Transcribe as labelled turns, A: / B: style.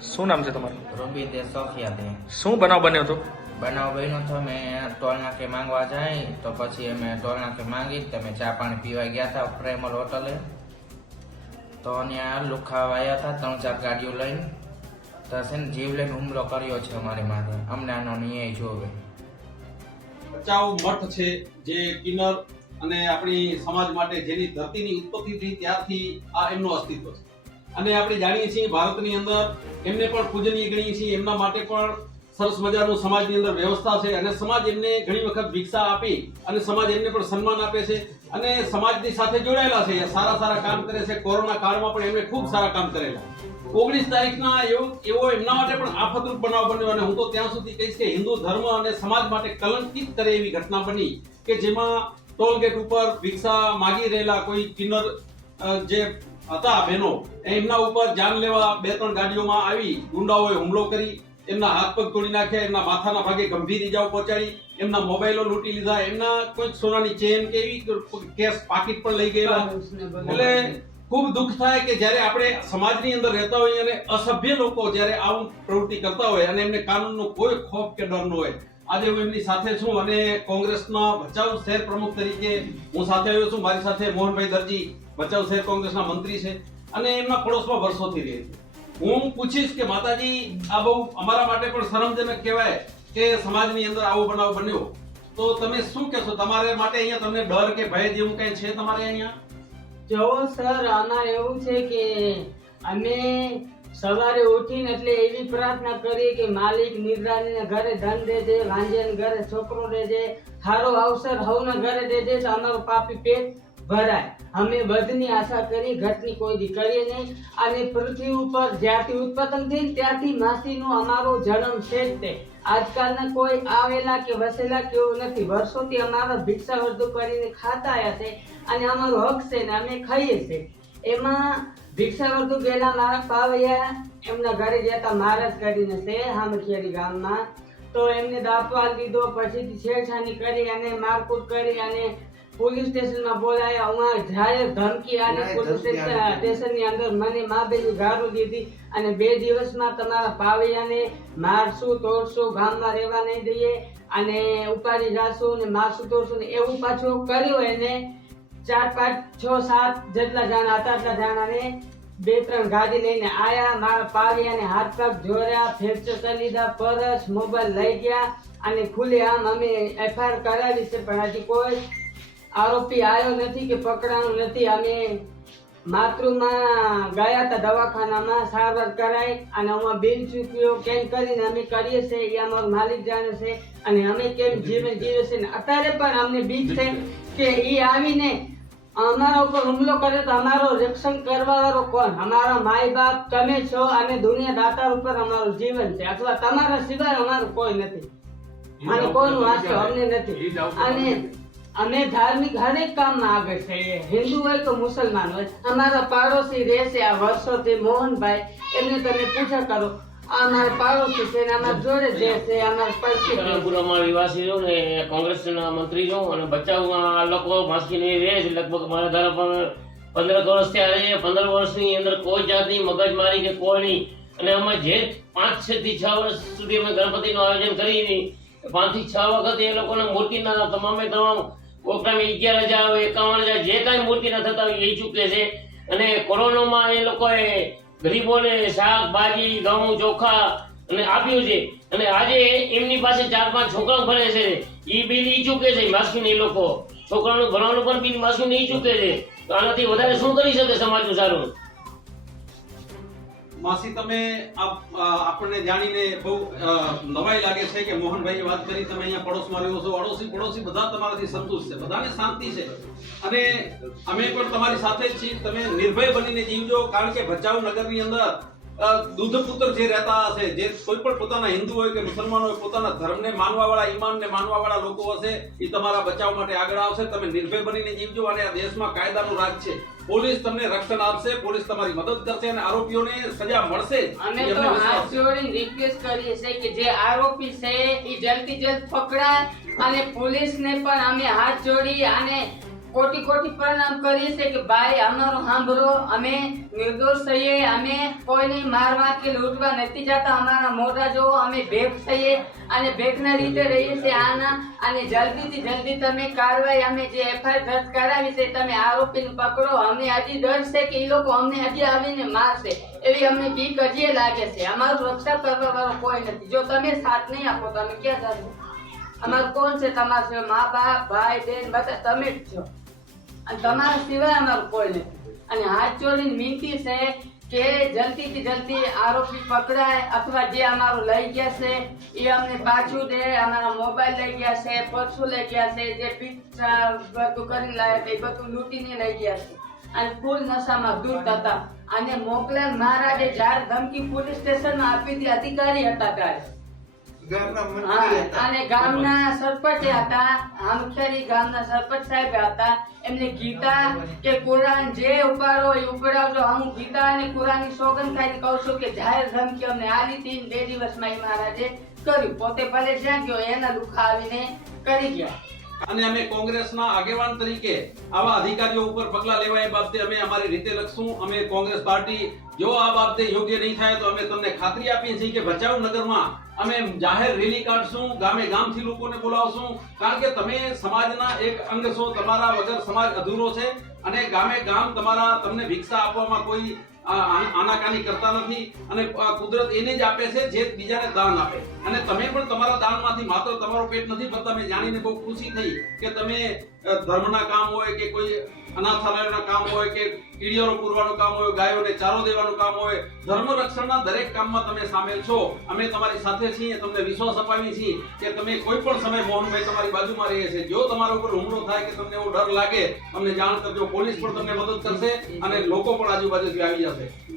A: શું નામ છે તમારું?
B: રૂબી દે સોફિયા દે
A: શું બનાવ બન્યો હતો?
B: બનાવ બન્યો તો મેં ટોલ નાકે માંગવા જાય તો પછી અમે ટોલ નાકે માંગી તમે ચા પાણી પીવા ગયા હતા પ્રેમલ હોટલે. તો ત્યાં લુખા આવ્યા હતા ત્રણ ચાર ગાડીઓ લઈને. તો છે ને જીવ લઈને હુમલો કર્યો છે અમારી માથે. અમને આનો ન્યાય જોવે.
C: બચાવ મઠ છે જે કિન્નર અને આપણી સમાજ માટે જેની ધરતીની ઉત્પત્તિ થઈ ત્યારથી આ એમનું અસ્તિત્વ છે. અને આપણે જાણીએ છીએ ભારતની અંદર એમને પણ પૂજનીય ગણીએ છીએ. એમના માટે પણ સરસ મજાનું સમાજની અંદર વ્યવસ્થા છે અને સમાજ એમને ઘણી વખત ભિક્ષા આપી અને સમાજ એમને પણ સન્માન આપે છે અને સમાજની સાથે જોડાયેલા છે. સારા સારા કામ કરે છે. કોરોના કાળમાં પણ એમણે ખૂબ સારા કામ કરેલા. ઓગણીસ તારીખના એવો એવો એમના માટે પણ આફતરૂપ બનાવ બન્યો અને હું તો ત્યાં સુધી કહીશ કે હિન્દુ ધર્મ અને સમાજ માટે કલંકિત કરે એવી ઘટના બની કે જેમાં ટોલ ગેટ ઉપર ભિક્ષા માગી રહેલા કોઈ કિન્નર જે હતા બહેનો. એમના ઉપર જાન લેવા બે ત્રણ ગાડીઓમાં આવી ગુંડાઓએ હુમલો કરી એમના હાથ પગ તોડી નાખ્યા એમના માથાના ભાગે ગંભીર ઈજાઓ પહોંચાડી એમના મોબાઈલો લૂંટી લીધા એમના કોઈ સોનાની ચેન કે એવી કેસ પાકીટ પણ લઈ ગયેલા. એટલે ખૂબ દુઃખ થાય કે જ્યારે આપણે સમાજની અંદર રહેતા હોઈએ અને અસભ્ય લોકો જ્યારે આવું પ્રવૃત્તિ કરતા હોય અને એમને કાનૂનનો કોઈ ખોફ કે ડર ન હોય આજે હું એમની સાથે છું અને કોંગ્રેસના ભચાઉ શહેર પ્રમુખ તરીકે હું સાથે આવ્યો છું. મારી સાથે મોહનભાઈ દરજી, ભચાઉ શહેર કોંગ્રેસના મંત્રી છે અને એમના પડોશમાં વર્ષોથી રહે છે. હું પૂછીશ કે માતાજી, આ બહુ અમારા માટે પણ શરમજનક કહેવાય કે સમાજની અંદર આવો બનાવ બન્યો. તો તમે શું કહેશો? તમારે માટે અહીંયા તમને ડર કે ભય જેવું કઈ છે તમારે અહીંયા?
D: જો સર આમાં એવું છે કે અમે સવારે ઉઠીને એટલે એવી પ્રાર્થના કરીએ કે માલિક નિદ્રાની ઘરે ધન દેજે, વાંજેન ઘરે છોકરો દેજે સારો અવસર હવના ઘરે દેજે તો અમારું પાપી પેટ ભરાય. અમે બધની આશા કરી ઘટની કોઈ દી કરીએ નહીં. અને પૃથ્વી ઉપર જ્યાંથી ઉત્પાદન થઈ ત્યાંથી માસીનો અમારો જન્મ છે જ તે આજકાલના કોઈ આવેલા કે વસેલા કે એવું નથી. વર્ષોથી અમારા ભિક્ષા વર્ધુ કરીને ખાતા આવ્યા છે અને અમારો હક છે ને અમે ખાઈએ છે એમાં ભિક્ષાવર્તુ પહેલા મારા પાવૈયા એમના ઘરે જતા મહારાજ કરીને છે હામખિયારી ગામમાં. તો એમને દાપવા દીધો પછી છેડછાની કરી અને મારકૂટ કરી અને પોલીસ સ્ટેશનમાં બોલાયા. હું જાહેર ધમકી અને પોલીસ સ્ટેશનની અંદર મને મા બેની ગાળો દીધી અને બે દિવસમાં તમારા પાવૈયાને મારશું તોડશું ગામમાં રહેવા નહીં દઈએ અને ઉપાડી જાશું ને મારશું તોડશું ને એવું પાછું કર્યું એને. ચાર, પાંચ, છ, સાત જેટલા જણા હતા એટલા જાણાને બે, ત્રણ ગાડી લઈને આયા, મારા પાવ્યાને હાથ પગ જોડ્યા ફેરચો કરી લીધા, પરસ, મોબાઈલ લઈ ગયા અને ખુલ્લી આમ અમે એફઆઈઆર કરાવી છે, પણ હજી કોઈ આરોપી આવ્યો નથી કે પકડાણો નથી. અમે માતૃમાં ગયા હતા દવાખાનામાં, સારવાર કરાઈ અને અમારા બિલ ચૂક્યો કેમ કરીને અમે કરીએ છીએ, એ અમારો માલિક જાણે છે. અને અમે કેમ જીવન જીવે છે અત્યારે પણ અમને બીક છે કે એ આવીને અમારા ઉપર હુમલો કરે તો અમારો રક્ષણ કરવાવાળો કોણ? અમારા માય બાપ તમે છો અને દુનિયા દાતા ઉપર અમારું જીવન છે. અથવા તમારા સિવાય અમારું કોઈ નથી. અને કોઈનું વાંચો અમને નથી. અને અમે ધાર્મિક હરેક કામમાં આગળ છે. હિન્દુ હોય તો મુસલમાન હોય. અમારા પાડોશી રહેશે આ વર્ષોથી મોહનભાઈ. એમને તમે પૂછા કરો. અમારા પાડોશી છે અમારા જોડે જ છે અમારા.
E: રાણપુરામાં નિવાસી છું ને કોંગ્રેસના મંત્રી છું અને બચાવમાં આ લોકો માસ્કીને રહે છે. લગભગ મારા ધારા પણ પંદર વર્ષ છે. પંદર વર્ષની અંદર કોઈ જાતની મગજમારી કે કોઈ અને અમે જે પાંચ છ થી છ વર્ષ સુધી અમે ગણપતિનું આયોજન કરી પાંચથી છ વખત એ લોકોના મૂર્તિના તમામે તમામ પ્રોગ્રામ અગિયાર હજાર એકાવન હજાર જે કાંઈ મૂર્તિના થતા હોય એ ચૂકે છે. અને કોરોનામાં એ લોકોએ ગરીબોને શાકભાજી ઘઉં, ચોખા અને આપ્યું છે. અને આજે એમની પાસે ચાર પાંચ છોકરાઓ ભરે છે. એ બિલ ઈ ચૂકે છે માસ્કીન એ લોકો. છોકરાનું ભણવાનું પણ બિલ ને ઈ ચૂકે છે. તો આનાથી વધારે શું કરી શકે સમાજનું સારું?
C: માસી, તમે આપ આપણને જાણીને બહુ નવાઈ લાગે છે કે મોહનભાઈએ વાત કરી, તમે અહીંયા પડોશમાં રહ્યો છો. અડોશી પડોશી બધા તમારાથી સંતુષ્ટ છે, બધાને શાંતિ છે. અને અમે પણ તમારી સાથે જ છીએ. તમે નિર્ભય બનીને જીવજો, કારણ કે ભચાઉ નગરની અંદર દૂધપુત્ર જે રહેતા હશે, જે કોઈ પણ પોતાના હિન્દુ હોય કે મુસલમાન હોય, પોતાના ધર્મને માનવાવાળા, ઈમાનને માનવાવાળા લોકો હશે, એ તમારા બચાવ માટે આગળ આવશે. તમે નિર્ભય બનીને જીવજો અને આ દેશમાં કાયદાનું રાજ છે. પોલીસ તમને રક્ષણ આપશે પોલીસ તમારી મદદ કરશે અને આરોપીઓને સજા મળશે
D: અમે તો હાથ. જોડીને રિક્વેસ્ટ કરીએ છીએ કે જે આરોપી છે એ જલ્દી જલ્દ પકડાય અને પોલીસને પણ અમે હાથ જોડી અને કોટી કોટી પ્રણામ કરીએ છીએ કે ભાઈ, અમારો સાંભળો, અમે નિર્દોષ થઈએ, અમે કોઈને મારવા કે લૂંટવા નથી જતા, અમારા મોઢા જો અમે ભેગ થઈએ અને ભેગના રીતે રહીએ છીએ આના. અને જલ્દીથી જલ્દી તમે કાર્યવાહી અમે જે એફઆઈઆર દર્જ કરાવી છે, તમે આરોપીને પકડો. અમને હજી ડર છે કે એ લોકો અમને હજી આવીને મારશે. એવી અમને બીક હજી લાગે છે. અમારું રક્ષા કરવા વાળો કોઈ નથી. જો તમે સાથ નહીં આપો તો અમે ક્યાં જશું? અમારું કોણ છે તમારા મા બાપ, ભાઈ, બેન, બધા તમે જ છો. તમારા સિવાય અમારું કોઈ નથી. અને હાથ જોડીને વિનંતી છે કે જલ્દીથી જલ્દી આરોપી પકડાય અથવા જે અમારું લઈ ગયા છે, એ અમને પાછું દે. અમારા મોબાઈલ લઈ ગયા છે, પરસું લઈ ગયા છે, જે પિક્ચર બધું કરી લાવ્યા છે, એ બધું લૂંટીને લઈ ગયા છે. અને ફૂલ નશામાં દૂર હતા અને મોકલેલ મહારાજે જાર ધમકી પોલીસ સ્ટેશનમાં આપી હતી, અધિકારી હતા ત્યારે. અને ગામના સરપંચ હતા આમખેરી ગામના સરપંચ સાહેબ હતા. એમને ગીતા કે કુરાન જે ઉપાડો એ ઉપડાવજો. હું ગીતા અને કુરાનની સોગંદ ખાઈને કહું છું કે જાહેર ધમકી અમને આલી હતી બે દિવસમાં એ મહારાજે કર્યું. પોતે ભલે જ્યાં ગયો એના લુખા આવીને કરી ગયા.
C: અને અમે કોંગ્રેસના આગેવાન તરીકે આવા અધિકારીઓ ઉપર પગલા લેવા એ બાબતે અમે અમારી રીતે લખશું. અમે કોંગ્રેસ પાર્ટી, જો આ બાબતે યોગ્ય નહીં થાય તો અમે તમને ખાતરી આપીએ છીએ કે ભચાઉ નગરમાં અમે જાહેર રેલી કાઢશું, ગામે ગામથી લોકોને બોલાવશું. કારણ કે તમે સમાજના એક અંગ છો, તમારા વગર સમાજ અધૂરો છે અને ગામે ગામ તમારા તમને ભિક્ષા આપવામાં કોઈ આનાકાની કરતા નથી અને કુદરત એને જ આપે છે જે બીજાને દાન આપે. અને તમે પણ તમારા દાનમાંથી માત્ર તમારો પેટ નથી પણ મેં જાણીને બહુ ખુશી થઈ કે તમે ધર્મના કામ હોય કે કોઈ અનાથાલયના કામ હોય કે કીડીઓનો પૂરવાનું કામ હોય, ગાયોને ચારો દેવાનું કામ હોય ધર્મ રક્ષણના દરેક કામમાં તમે સામેલ છો. અમે તમારી સાથે છીએ, તમને વિશ્વાસ અપાવી છીએ કે તમે કોઈ પણ સમય મોહનભાઈ તમારી બાજુમાં રહીએ છે. જો તમારા ઉપર હુમલો થાય કે તમને એવો ડર લાગે, અમને જાણ કરજો. પોલીસ પણ તમને મદદ કરશે અને લોકો પણ આજુબાજુથી આવી જશે.